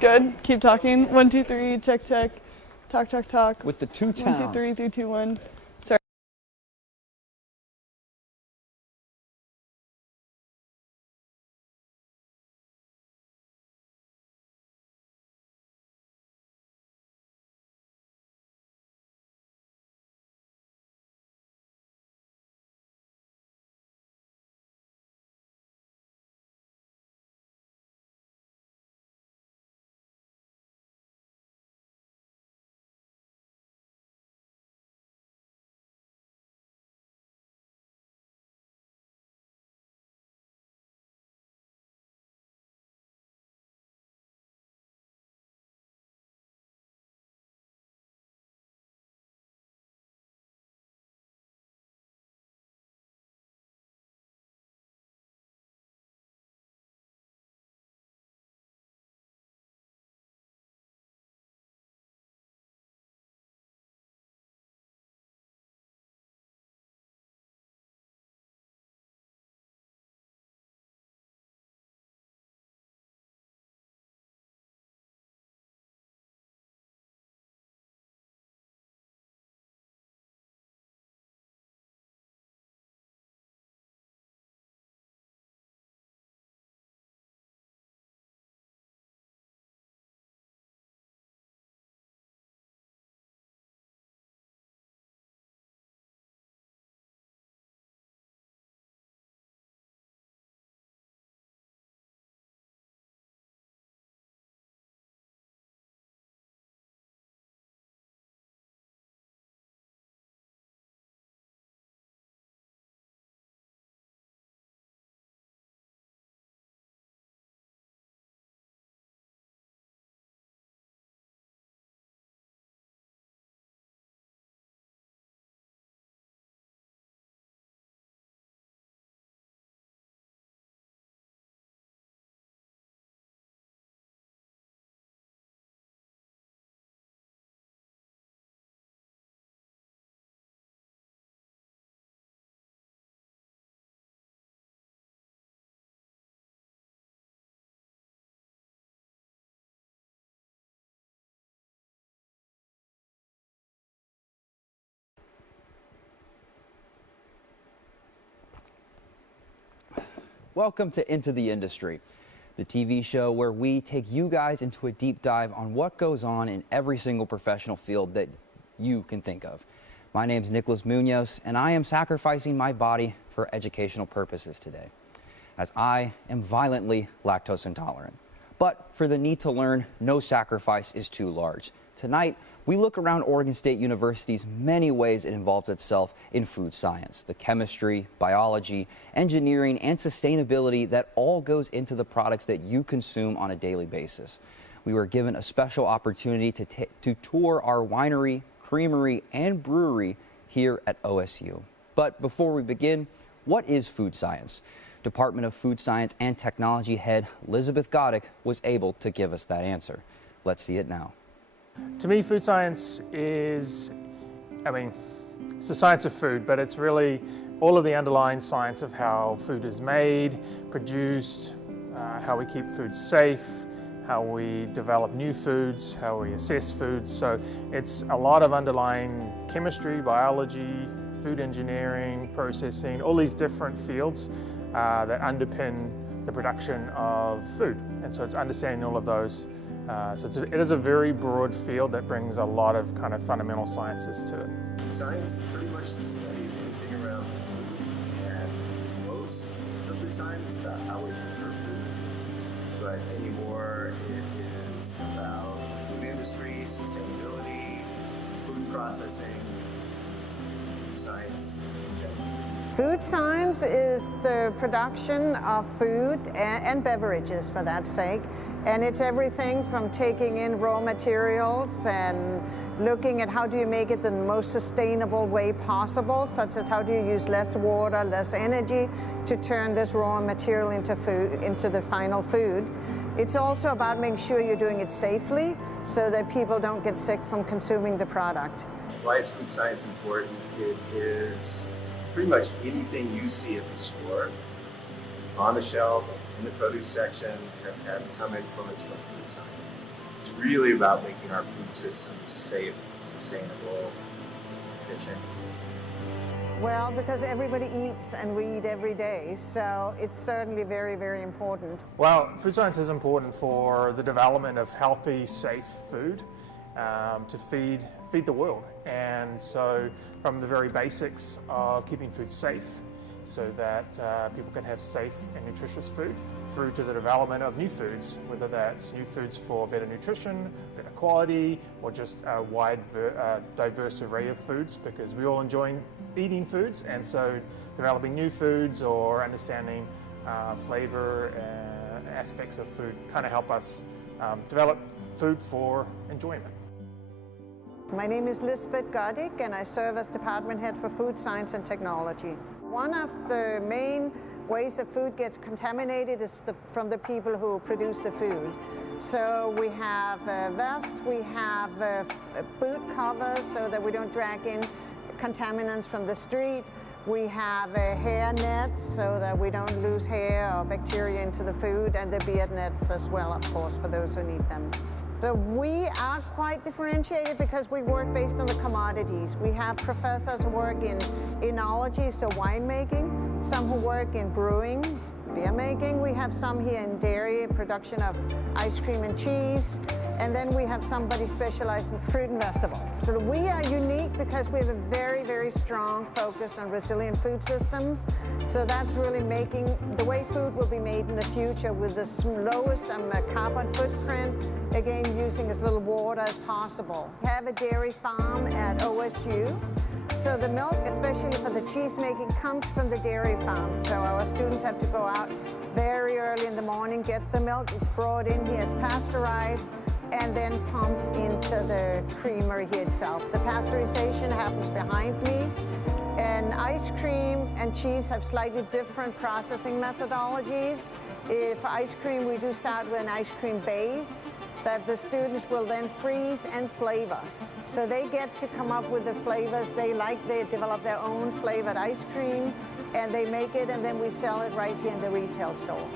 Good. Keep talking. 1, 2, 3. Check, check. Talk, talk, talk. With the two towns. 1, 2, 3. 3, 2, 1. Sorry. Welcome to Into the Industry, the TV show where we take you guys into a deep dive on what goes on in every single professional field that you can think of. My name's Nicholas Munoz, and I am sacrificing my body for educational purposes today, as I am violently lactose intolerant. But for the need to learn, no sacrifice is too large. Tonight, we look around Oregon State University's many ways it involves itself in food science, the chemistry, biology, engineering, and sustainability that all goes into the products that you consume on a daily basis. We were given a special opportunity to tour our winery, creamery, and brewery here at OSU. But before we begin, what is food science? Department of Food Science and Technology head Elizabeth Goddick was able to give us that answer. Let's see it now. To me, food science is, it's the science of food, but it's really all of the underlying science of how food is made, produced, how we keep food safe, how we develop new foods, how we assess foods. So it's a lot of underlying chemistry, biology, food engineering, processing, all these different fields that underpin the production of food. And so it's understanding all of those. It is a very broad field that brings a lot of kind of fundamental sciences to it. Science is pretty much the study of anything around food, and most of the time it's about how we preserve food, but anymore it is about the food industry, sustainability, food processing, food science in general. Food science is the production of food and beverages, for that sake. And it's everything from taking in raw materials and looking at how do you make it the most sustainable way possible, such as how do you use less water, less energy to turn this raw material into food, into the final food. It's also about making sure you're doing it safely so that people don't get sick from consuming the product. Why is food science important? It is pretty much anything you see at the store on the shelf in the produce section has had some influence from food science. It's really about making our food systems safe, sustainable, efficient. Well, because everybody eats and we eat every day, so it's certainly very, very important. Well, food science is important for the development of healthy, safe food to feed the world. And so from the very basics of keeping food safe so that people can have safe and nutritious food, through to the development of new foods, whether that's new foods for better nutrition, better quality, or just a wide, diverse array of foods, because we all enjoy eating foods, and so developing new foods or understanding flavor aspects of food kind of help us develop food for enjoyment. My name is Lisbeth Goddick, and I serve as Department Head for Food Science and Technology. One of the main ways that food gets contaminated is from the people who produce the food. So we have vests, we have boot covers so that we don't drag in contaminants from the street. We have hair nets so that we don't lose hair or bacteria into the food, and the beard nets as well, of course, for those who need them. So we are quite differentiated because we work based on the commodities. We have professors who work in enology, so winemaking, some who work in brewing, beer making. We have some here in dairy, production of ice cream and cheese. And then we have somebody specialized in fruit and vegetables. So we are unique because we have a very, very strong focus on resilient food systems. So that's really making the way food will be made in the future with the lowest carbon footprint, again, using as little water as possible. We have a dairy farm at OSU. So the milk, especially for the cheese making, comes from the dairy farm. So our students have to go out very early in the morning, get the milk. It's brought in here, it's pasteurized, and then pumped into the creamery here itself. The pasteurization happens behind me. And ice cream and cheese have slightly different processing methodologies. For ice cream, we do start with an ice cream base that the students will then freeze and flavor. So they get to come up with the flavors they like. They develop their own flavored ice cream, and they make it, and then we sell it right here in the retail store.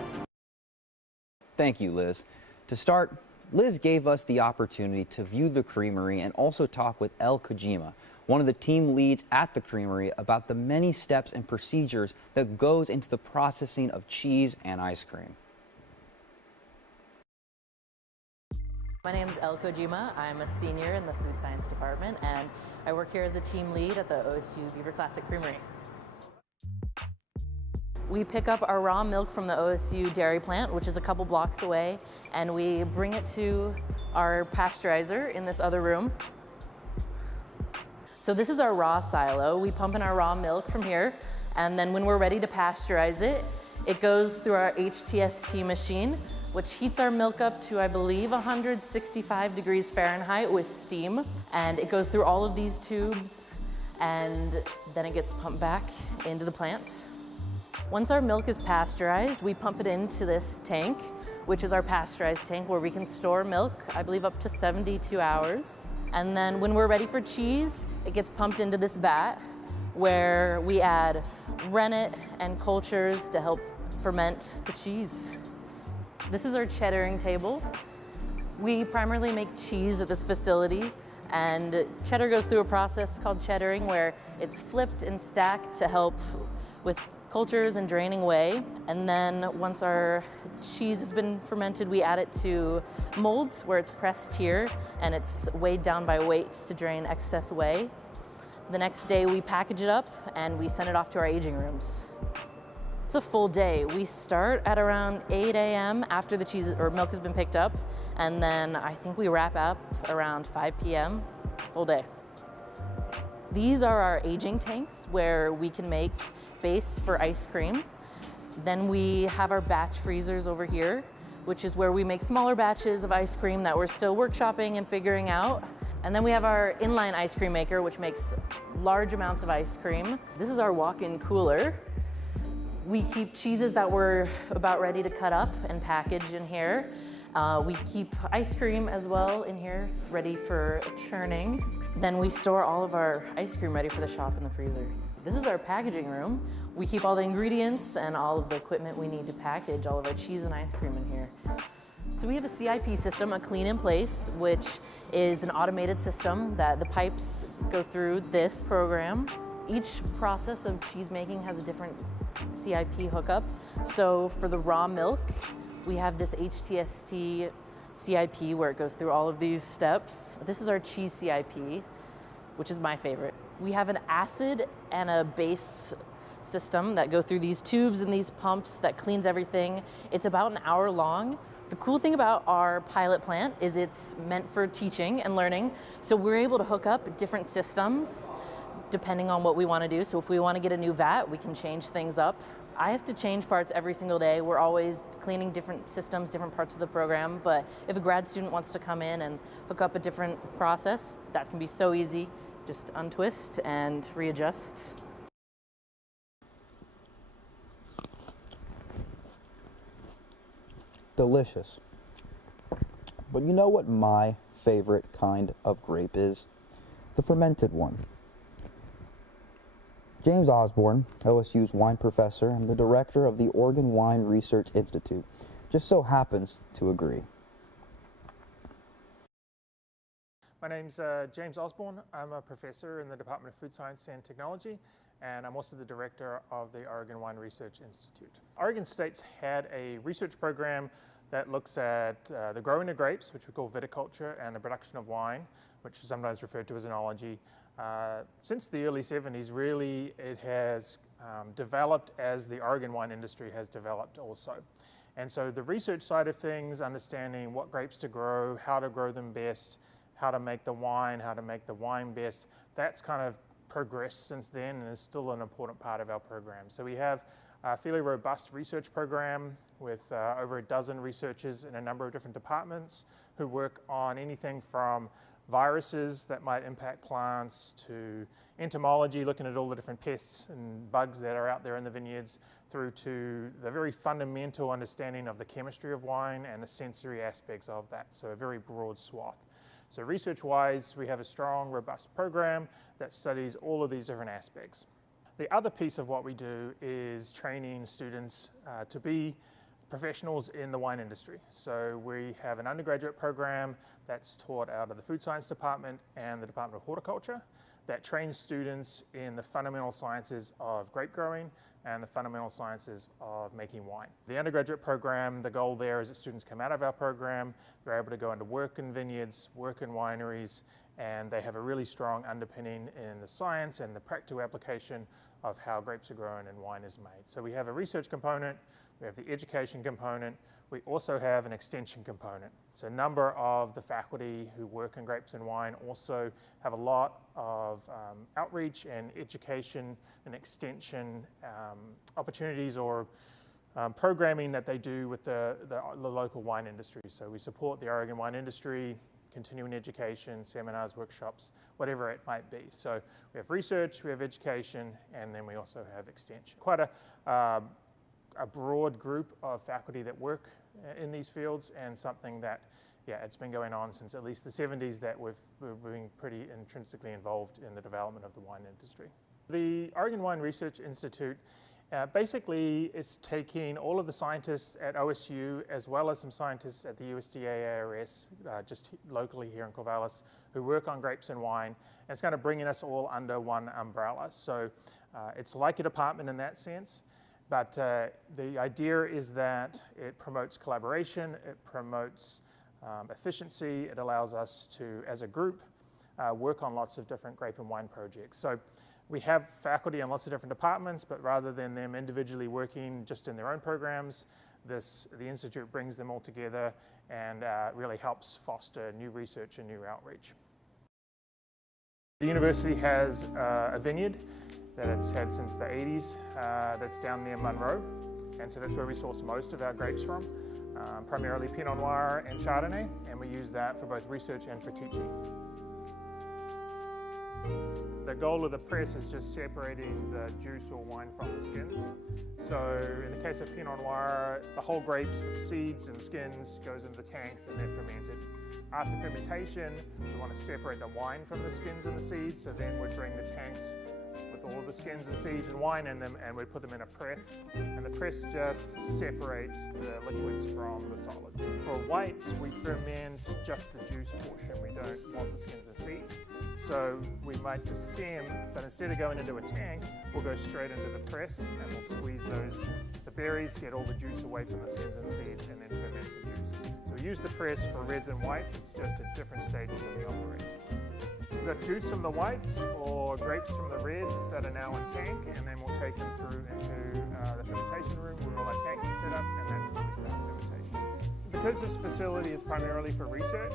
Thank you, Liz. To start, Liz gave us the opportunity to view the creamery and also talk with El Kojima, one of the team leads at the creamery, about the many steps and procedures that goes into the processing of cheese and ice cream. My name is El Kojima. I'm a senior in the food science department, and I work here as a team lead at the OSU Beaver Classic Creamery. We pick up our raw milk from the OSU dairy plant, which is a couple blocks away, and we bring it to our pasteurizer in this other room. So this is our raw silo. We pump in our raw milk from here, and then when we're ready to pasteurize it, it goes through our HTST machine, which heats our milk up to, I believe, 165 degrees Fahrenheit with steam. And it goes through all of these tubes, and then it gets pumped back into the plant. Once our milk is pasteurized, we pump it into this tank, which is our pasteurized tank where we can store milk, I believe up to 72 hours. And then when we're ready for cheese, it gets pumped into this vat where we add rennet and cultures to help ferment the cheese. This is our cheddaring table. We primarily make cheese at this facility, and cheddar goes through a process called cheddaring where it's flipped and stacked to help with cultures and draining away. And then once our cheese has been fermented, we add it to molds where it's pressed here and it's weighed down by weights to drain excess whey. The next day we package it up and we send it off to our aging rooms. It's a full day. We start at around 8 a.m. after the cheese or milk has been picked up, and then I think we wrap up around 5 p.m. full day. These are our aging tanks where we can make base for ice cream. Then we have our batch freezers over here, which is where we make smaller batches of ice cream that we're still workshopping and figuring out. And then we have our inline ice cream maker, which makes large amounts of ice cream. This is our walk-in cooler. We keep cheeses that we're about ready to cut up and package in here. We keep ice cream as well in here, ready for churning. Then we store all of our ice cream ready for the shop in the freezer. This is our packaging room. We keep all the ingredients and all of the equipment we need to package all of our cheese and ice cream in here. So we have a CIP system, a clean in place, which is an automated system that the pipes go through this program. Each process of cheese making has a different CIP hookup. So for the raw milk, we have this HTST CIP where it goes through all of these steps. This is our cheese CIP, which is my favorite. We have an acid and a base system that go through these tubes and these pumps that cleans everything. It's about an hour long. The cool thing about our pilot plant is it's meant for teaching and learning. So we're able to hook up different systems depending on what we want to do. So if we want to get a new vat, we can change things up. I have to change parts every single day. We're always cleaning different systems, different parts of the program. But if a grad student wants to come in and hook up a different process, that can be so easy. Just untwist and readjust. Delicious. But you know what my favorite kind of grape is? The fermented one. James Osborne, OSU's wine professor and the director of the Oregon Wine Research Institute, just so happens to agree. My name's James Osborne. I'm a professor in the Department of Food Science and Technology, and I'm also the director of the Oregon Wine Research Institute. Oregon State's had a research program that looks at the growing of grapes, which we call viticulture, and the production of wine, which is sometimes referred to as enology. Since the early 70s, really, it has developed as the Oregon wine industry has developed also. And so the research side of things, understanding what grapes to grow, how to grow them best, how to make the wine best, that's kind of progressed since then and is still an important part of our program. So we have a fairly robust research program with over a dozen researchers in a number of different departments who work on anything from viruses that might impact plants to entomology, looking at all the different pests and bugs that are out there in the vineyards, through to the very fundamental understanding of the chemistry of wine and the sensory aspects of that. So a very broad swath. So research-wise, we have a strong, robust program that studies all of these different aspects. The other piece of what we do is training students to be professionals in the wine industry. So we have an undergraduate program that's taught out of the Food Science Department and the Department of Horticulture that trains students in the fundamental sciences of grape growing and the fundamental sciences of making wine. The undergraduate program, the goal there is that students come out of our program, they're able to go into work in vineyards, work in wineries, and they have a really strong underpinning in the science and the practical application of how grapes are grown and wine is made. So we have a research component, we have the education component, we also have an extension component. So a number of the faculty who work in grapes and wine also have a lot of outreach and education and extension opportunities or programming that they do with the local wine industry. So we support the Oregon wine industry, continuing education, seminars, workshops, whatever it might be. So we have research, we have education, and then we also have extension. Quite a broad group of faculty that work in these fields, and something that, yeah, it's been going on since at least the 70s that we've been pretty intrinsically involved in the development of the wine industry. The Oregon Wine Research Institute basically is taking all of the scientists at OSU as well as some scientists at the USDA ARS, just locally here in Corvallis, who work on grapes and wine, and it's kind of bringing us all under one umbrella. So it's like a department in that sense. But the idea is that it promotes collaboration, it promotes efficiency, it allows us to, as a group, work on lots of different grape and wine projects. So we have faculty in lots of different departments, but rather than them individually working just in their own programs, the Institute brings them all together and really helps foster new research and new outreach. The university has a vineyard that it's had since the 80s that's down near Monroe, and so that's where we source most of our grapes from, primarily Pinot Noir and Chardonnay, and we use that for both research and for teaching. The goal of the press is just separating the juice or wine from the skins. So in the case of Pinot Noir, the whole grapes with seeds and skins goes into the tanks and they're fermented. After fermentation, we want to separate the wine from the skins and the seeds, so then we bring the tanks with with all of the skins and seeds and wine in them, and we put them in a press, and the press just separates the liquids from the solids. For whites, we ferment just the juice portion. We don't want the skins and seeds. So we make the stem, but instead of going into a tank, we'll go straight into the press and we'll squeeze the berries, get all the juice away from the skins and seeds, and then ferment the juice. So we use the press for reds and whites. It's just at different stages of the operations. We've got juice from the whites or grapes from the reds that are now in tank, and then we'll take them through into the fermentation room where all our tanks are set up, and that's where we start fermentation. Because this facility is primarily for research,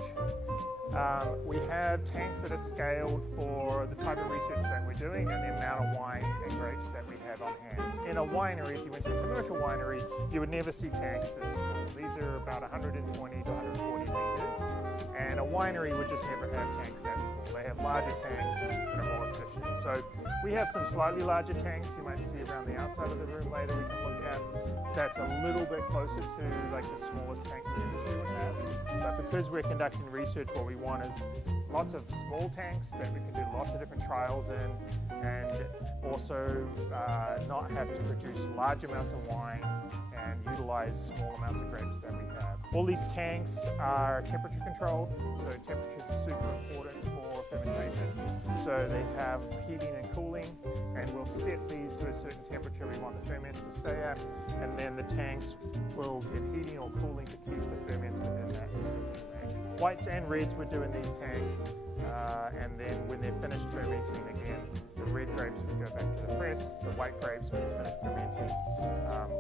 we have tanks that are scaled for the type of research that we're doing and the amount of wine and grapes that we have on hand. In a winery, if you went to a commercial winery, you would never see tanks this small. These are about 120 to 140 litres, and a winery would just never have tanks that small. They have larger tanks that are more efficient. So we have some slightly larger tanks you might see around the outside of the room later we can look at. That's a little bit closer to like the smallest tanks the industry would have. But because we're conducting research, what we want is lots of small tanks that we can do lots of different trials in, and also not have to produce large amounts of wine and utilize small amounts of grapes that we have. All these tanks are temperature controlled, so temperature is super important for fermentation. So they have heating and cooling, and we'll set these to a certain temperature we want the ferments to stay at, and then the tanks will get heating or cooling to keep the ferments within that particular range. Whites and reds would do in these tanks, and then when they're finished fermenting again, the red grapes would go back to the press. The white grapes, when it's finished fermenting,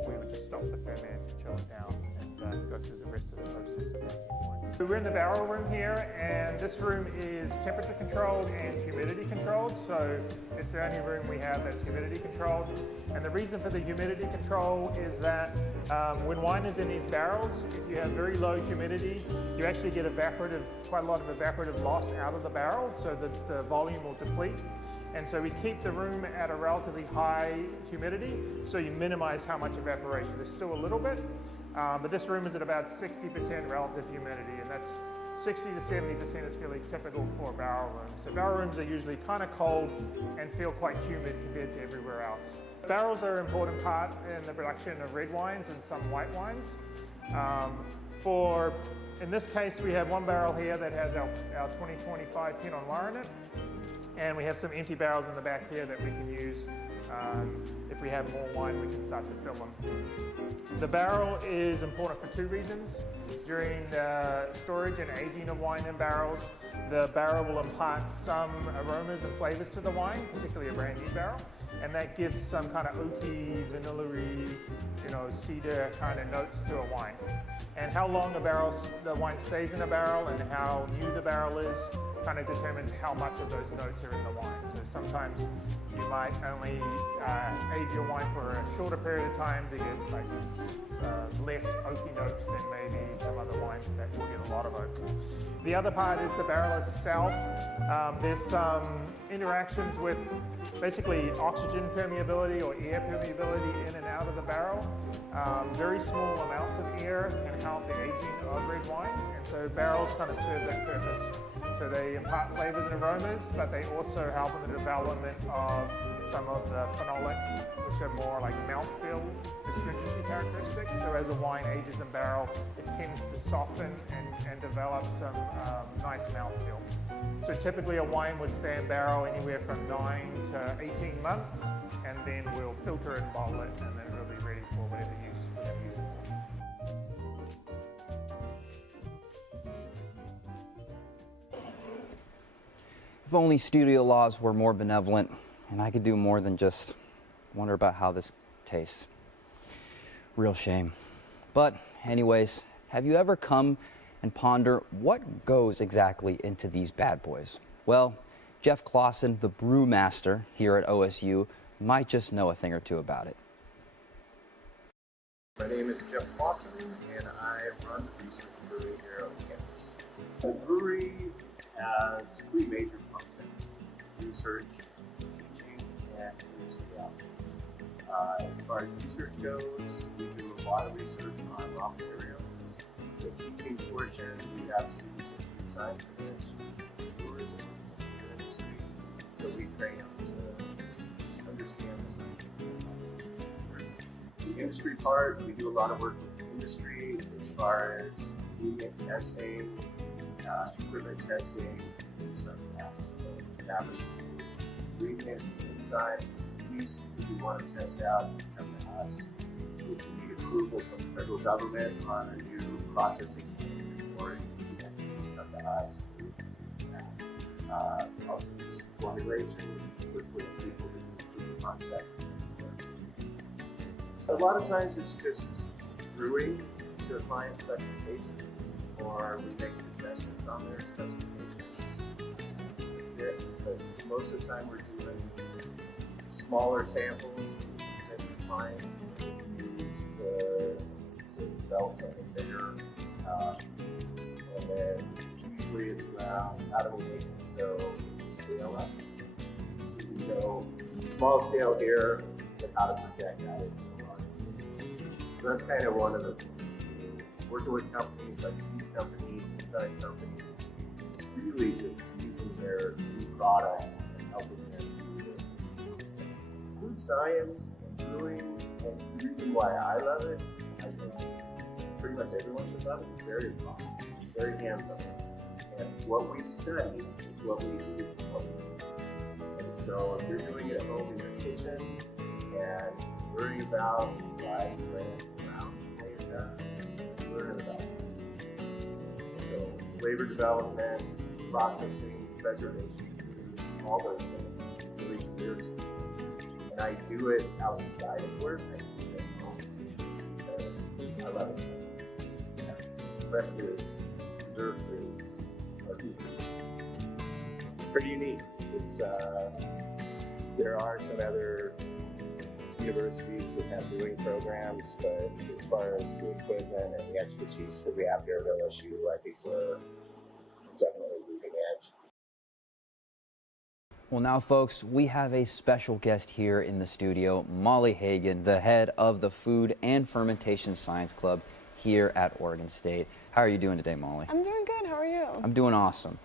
we would just stop the ferment, chill it down, and go through the rest of the process of making wine. So we're in the barrel room here, and this room is temperature controlled and humidity controlled. So it's the only room we have that's humidity controlled. And the reason for the humidity control is that when wine is in these barrels, if you have very low humidity, you actually get quite a lot of evaporative loss out of the barrel, so that the volume will deplete. And so we keep the room at a relatively high humidity, so you minimize how much evaporation. There's still a little bit, but this room is at about 60% relative humidity, and that's 60 to 70% is fairly typical for a barrel room. So barrel rooms are usually kind of cold and feel quite humid compared to everywhere else. Barrels are an important part in the production of red wines and some white wines. In this case, we have one barrel here that has our 2025 Pinot Noir in it. And we have some empty barrels in the back here that we can use. If we have more wine, we can start to fill them. The barrel is important for two reasons. During the storage and aging of wine in barrels, the barrel will impart some aromas and flavors to the wine, particularly a brand new barrel. And that gives some kind of oaky, vanilla-y, cedar kind of notes to a wine. And how long the wine stays in a barrel and how new the barrel is kind of determines how much of those notes are in the wine. So sometimes you might only age your wine for a shorter period of time to get less oaky notes than maybe some other wines that will get a lot of oak. The other part is the barrel itself. There's some interactions with basically oxygen permeability or air permeability in and out of the barrel. Very small amounts of air can help the aging of red wines, and so barrels kind of serve that purpose. So they impart flavors and aromas, but they also help in the development of some of the phenolic, which are more like mouthfeel, astringency characteristics. So as a wine ages in barrel, it tends to soften and develop some nice mouthfeel. So typically a wine would stay in barrel anywhere from 9 to 18 months, and then we'll filter and bottle it, and then it'll be ready for whatever use we have use it for. If only studio laws were more benevolent and I could do more than just wonder about how this tastes. Real shame. But anyways, have you ever come and ponder what goes exactly into these bad boys? Well, Jeff Clausen, the brewmaster here at OSU, might just know a thing or two about it. My name is Jeff Clausen, and I run the research brewery here on campus. The brewery has three major functions: research, teaching, and industry outreach. As far as research goes, we do a lot of research on raw materials. The teaching portion, we have students in food science and brewers in the industry, so we train them to understand the science. The industry part, we do a lot of work with the industry as far as ingredient testing, equipment testing, things like that. So we have an ingredient inside piece that we want to test out, come to us. If we need approval from the federal government on a new processing or come to us. Also do some formulation with people that do proof of concept. A lot of times it's just brewing to a client's specifications, or we make suggestions on their specifications. But most of the time we're doing smaller samples to send to clients that we use to develop something bigger. And then usually it's around out of a week, so it's scale up. So we go small scale here, but how to project out into the large scale. So that's kind of one of the working with companies like these companies, inside companies. It's really just using their new product and helping them use it. Food science and brewing, and the reason why I love it, I think pretty much everyone should love it. It's very fun. It's very hands-on. And what we study is what we do. And so if you're doing it at home in your kitchen and learning about why the plant around the way it does, learn about it. So flavor development, processing, preservation, all those things really clear to me. And I do it outside of work. I do it at home because I love it. Especially preserved foods. It's pretty unique. It's there are some other universities that have brewing programs, but as far as the equipment and the expertise that we have here at OSU, I think we're definitely leading edge. Well, now, folks, we have a special guest here in the studio, Molly Hagan, the head of the Food and Fermentation Science Club here at Oregon State. How are you doing today, Molly? I'm doing good. How are you? I'm doing awesome.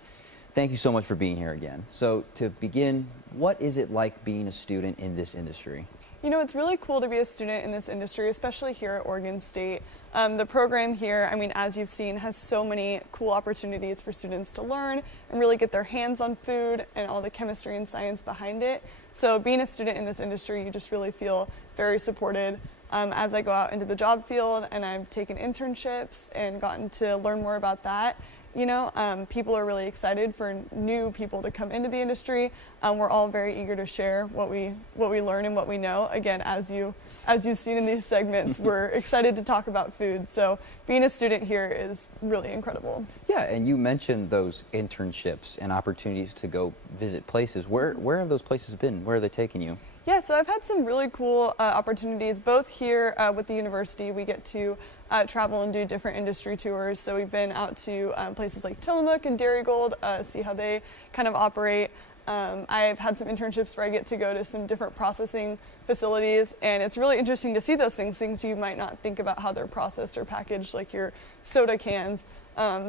Thank you so much for being here again. So to begin, what is it like being a student in this industry? You know, it's really cool to be a student in this industry, especially here at Oregon State. The program here, I mean, as you've seen, has so many cool opportunities for students to learn and really get their hands on food and all the chemistry and science behind it. So being a student in this industry, you just really feel very supported. As I go out into the job field and I've taken internships and gotten to learn more about that, you know, people are really excited for new people to come into the industry. We're all very eager to share what we learn and what we know. Again, as you've seen in these segments, we're excited to talk about food. So being a student here is really incredible. Yeah, and you mentioned those internships and opportunities to go visit places. Where have those places been? Where are they taking you? Yeah, so I've had some really cool opportunities, both here with the university. We get to travel and do different industry tours. So we've been out to places like Tillamook and Dairygold, see how they kind of operate. I've had some internships where I get to go to some different processing facilities, and it's really interesting to see those things you might not think about how they're processed or packaged, like your soda cans,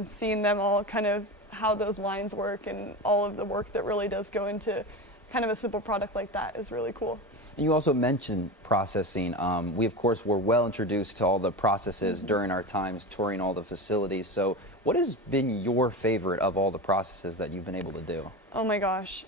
seeing them all kind of how those lines work and all of the work that really does go into kind of a simple product like that is really cool. And you also mentioned processing. We, of course, were well introduced to all the processes during our times touring all the facilities. So what has been your favorite of all the processes that you've been able to do? Oh my gosh,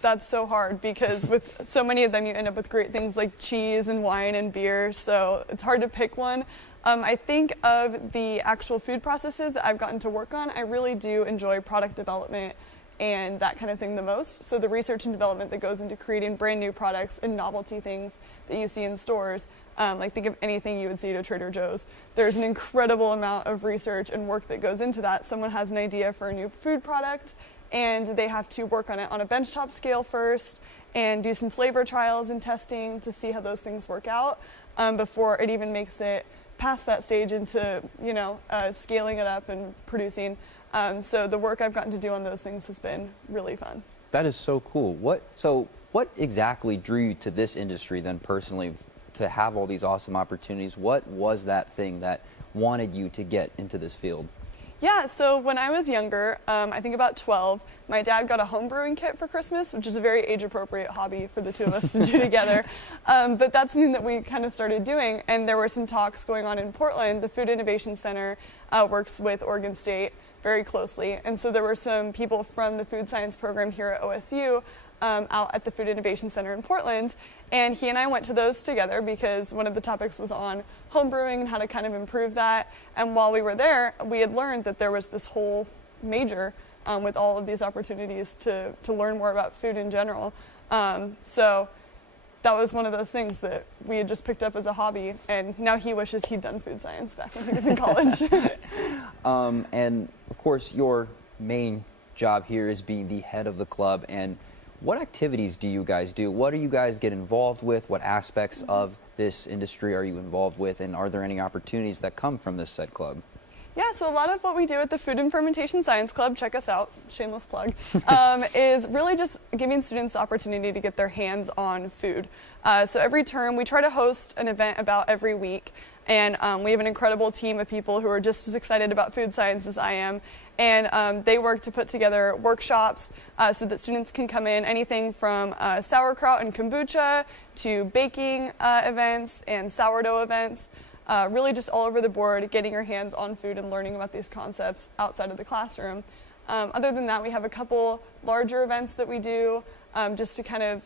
that's so hard because with so many of them, you end up with great things like cheese and wine and beer. So it's hard to pick one. I think of the actual food processes that I've gotten to work on, I really do enjoy product development and that kind of thing the most. So the research and development that goes into creating brand new products and novelty things that you see in stores, like think of anything you would see at a Trader Joe's. There's an incredible amount of research and work that goes into that. Someone has an idea for a new food product and they have to work on it on a benchtop scale first and do some flavor trials and testing to see how those things work out before it even makes it past that stage into, you know, scaling it up and producing. So the work I've gotten to do on those things has been really fun. That is so cool. What exactly drew you to this industry then personally to have all these awesome opportunities? What was that thing that wanted you to get into this field? Yeah, so when I was younger, I think about 12, my dad got a home brewing kit for Christmas, which is a very age-appropriate hobby for the two of us to do together. But that's something that we kind of started doing, and there were some talks going on in Portland. The Food Innovation Center works with Oregon State very closely, and so there were some people from the food science program here at OSU out at the Food Innovation Center in Portland, and he and I went to those together because one of the topics was on home brewing and how to kind of improve that. And while we were there, we had learned that there was this whole major with all of these opportunities to learn more about food in general. So that was one of those things that we had just picked up as a hobby, and now he wishes he'd done food science back when he was in college. And of course, your main job here is being the head of the club. And what activities do you guys do? What do you guys get involved with? What aspects of this industry are you involved with? And are there any opportunities that come from this said club? Yeah, so a lot of what we do at the Food and Fermentation Science Club, check us out, shameless plug, is really just giving students the opportunity to get their hands on food. So every term we try to host an event about every week, and we have an incredible team of people who are just as excited about food science as I am. And they work to put together workshops so that students can come in, anything from sauerkraut and kombucha to baking events and sourdough events. Really just all over the board, getting your hands on food and learning about these concepts outside of the classroom. Other than that, we have a couple larger events that we do just to kind of,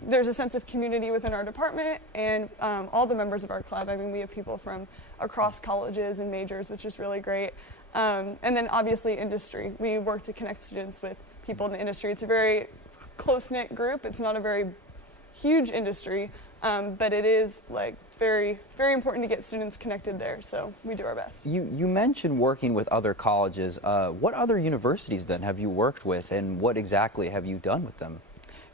there's a sense of community within our department and all the members of our club. I mean, we have people from across colleges and majors, which is really great. And then obviously industry. We work to connect students with people in the industry. It's a very close-knit group. It's not a very huge industry, but it is like very, very important to get students connected there, so we do our best. You mentioned working with other colleges. What other universities then have you worked with, and what exactly have you done with them?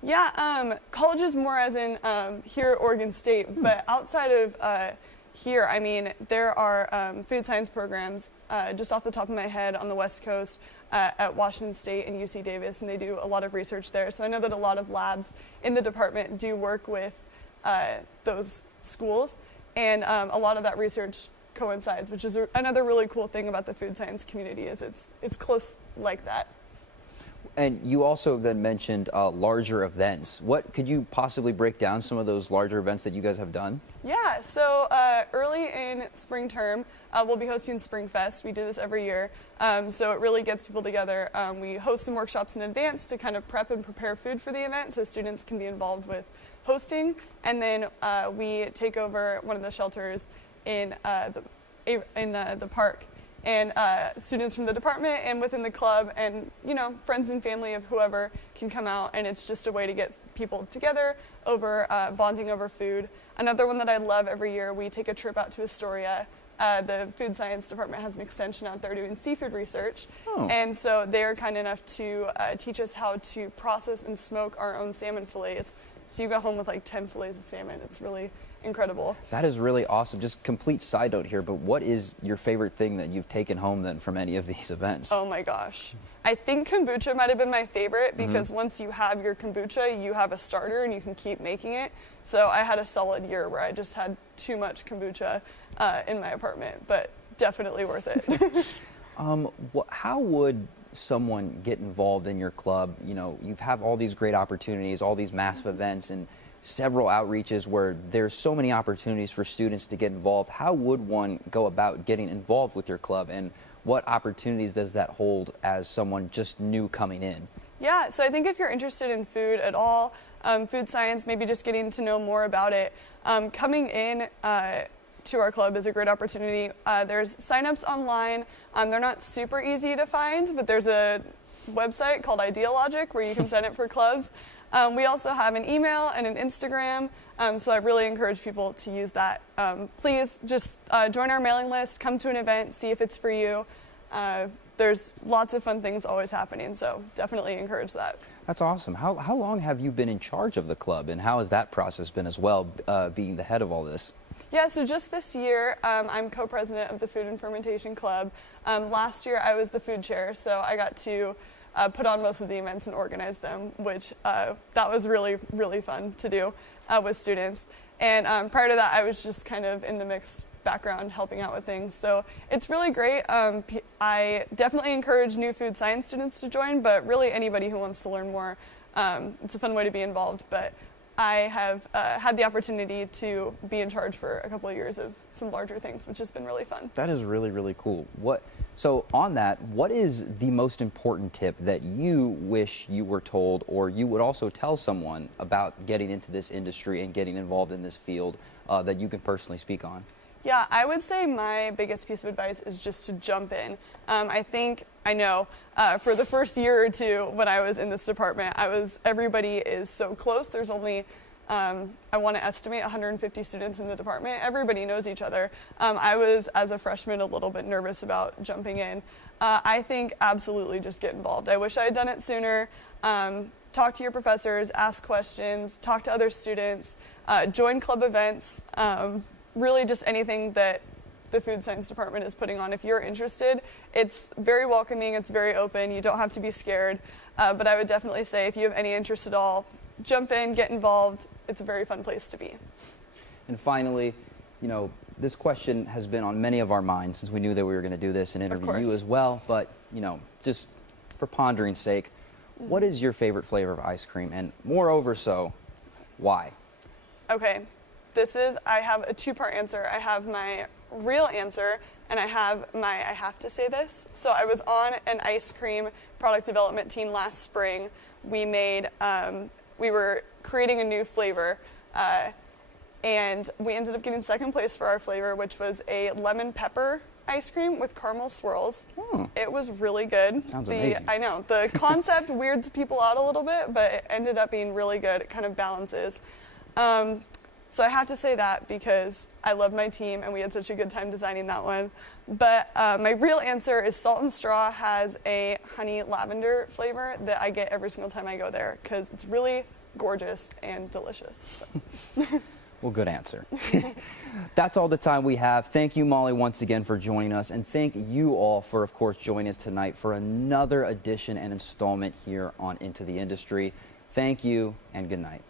Yeah, colleges more as in here at Oregon State, but outside of here, I mean, there are food science programs just off the top of my head on the West Coast at Washington State and UC Davis, and they do a lot of research there. So I know that a lot of labs in the department do work with those schools, and a lot of that research coincides, which is another really cool thing about the food science community is it's close like that. And you also then mentioned larger events. What could you possibly break down some of those larger events that you guys have done? Yeah, so early in spring term, we'll be hosting Spring Fest. We do this every year, so it really gets people together. We host some workshops in advance to kind of prep and prepare food for the event so students can be involved with hosting, and then we take over one of the shelters in the park. And students from the department and within the club and, you know, friends and family of whoever can come out, and it's just a way to get people together over bonding over food. Another one that I love every year, we take a trip out to Astoria. The food science department has an extension out there doing seafood research. Oh. And so they are kind enough to teach us how to process and smoke our own salmon fillets. So you go home with like 10 fillets of salmon. It's really incredible. That is really awesome. Just complete side note here, but what is your favorite thing that you've taken home then from any of these events? Oh my gosh. I think kombucha might have been my favorite because once you have your kombucha, you have a starter and you can keep making it. So I had a solid year where I just had too much kombucha in my apartment, but definitely worth it. How would someone get involved in your club? You know, you have all these great opportunities, all these massive events, and several outreaches where there's so many opportunities for students to get involved. How would one go about getting involved with your club, and what opportunities does that hold as someone just new coming in? Yeah, so I think if you're interested in food at all, food science, maybe just getting to know more about it, coming in to our club is a great opportunity. There's signups online. They're not super easy to find, but there's a website called Idealogic where you can sign up for clubs. We also have an email and an Instagram, so I really encourage people to use that. Please just join our mailing list, come to an event, see if it's for you. There's lots of fun things always happening, so definitely encourage that. That's awesome. How long have you been in charge of the club, and how has that process been as well, being the head of all this? Yeah, so just this year, I'm co-president of the Food and Fermentation Club. Last year, I was the food chair, so I got to put on most of the events and organize them, which that was really, really fun to do with students. And prior to that, I was just kind of in the mixed background helping out with things. So it's really great. I definitely encourage new food science students to join, but really anybody who wants to learn more. It's a fun way to be involved, but I have had the opportunity to be in charge for a couple of years of some larger things, which has been really fun. That is really, really cool. So on that, what is the most important tip that you wish you were told, or you would also tell someone about getting into this industry and getting involved in this field that you can personally speak on? Yeah, I would say my biggest piece of advice is just to jump in. I know for the first year or two when I was in this department, everybody is so close. There's only, I want to estimate 150 students in the department. Everybody knows each other. I was, as a freshman, a little bit nervous about jumping in. I think absolutely just get involved. I wish I had done it sooner. Talk to your professors, ask questions, talk to other students, join club events. Really just anything that the food science department is putting on. If you're interested, it's very welcoming, it's very open, you don't have to be scared. But I would definitely say if you have any interest at all, jump in, get involved. It's a very fun place to be. And finally, this question has been on many of our minds since we knew that we were going to do this and interview you as well. But, just for pondering's sake, what is your favorite flavor of ice cream? And moreover so, why? Okay. I have a two-part answer. I have my real answer, and I have to say this. So I was on an ice cream product development team last spring. We were creating a new flavor, and we ended up getting second place for our flavor, which was a lemon pepper ice cream with caramel swirls. It was really good. Sounds amazing. I know. The concept weirds people out a little bit, but it ended up being really good. It kind of balances. So I have to say that because I love my team and we had such a good time designing that one. But my real answer is Salt and Straw has a honey lavender flavor that I get every single time I go there because it's really gorgeous and delicious. So. Well, good answer. That's all the time we have. Thank you, Molly, once again for joining us. And thank you all for, of course, joining us tonight for another edition and installment here on Into the Industry. Thank you and good night.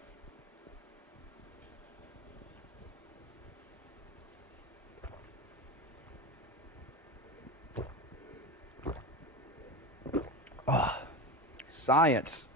Science.